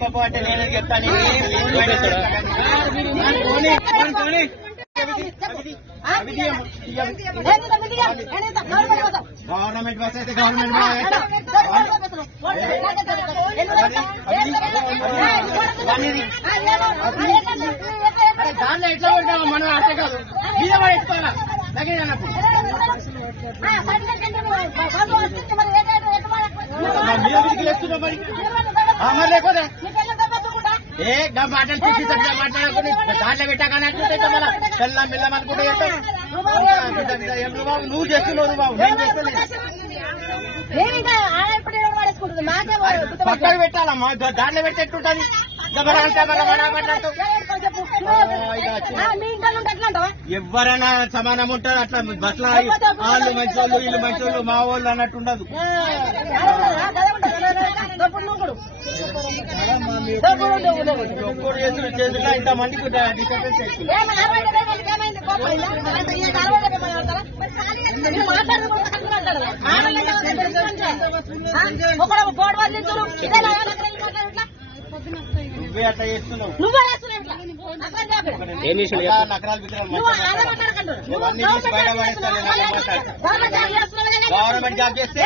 చెప్పు అంటే నేను చెప్తాను గవర్నమెంట్ బస్ అయితే గవర్నమెంట్ దాన్ని ఎట్లా పెడతాము మనం అట్టే కాదు మరి లేకపోతే ఏ మాటలు తీసి మాట్లాడకుండా దాంట్లో పెట్టాకని అనుకుంటే మళ్ళీ తెల్ల మిల్లం అనుకుంటే చెప్తాను నువ్వు చేస్తున్నావు బాబు నేను చేస్తాను పక్కన పెట్టాలమ్మా దాంట్లో పెట్టి ఎట్టుంటది గబరా అంటే గబరా మాట్లాడుతూ ఎవరైనా సమానం ఉంటారు అట్లా బస్సులో వాళ్ళు మంచి వాళ్ళు వీళ్ళు మంచి వాళ్ళు మా వాళ్ళు అన్నట్టు ఉండదు నువ్వే అట్లా చేస్తున్నావు నువ్వే గవర్నమెంట్ జాబ్ చేస్తే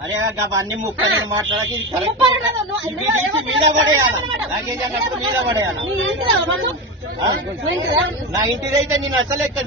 అరే అన్ని ముక్కలు రెండు మీద పడేయాలి? నాకేం అన్నప్పుడు మీద పడేయాలి? నా ఇంటిదైతే నేను అసలు ఎక్కడ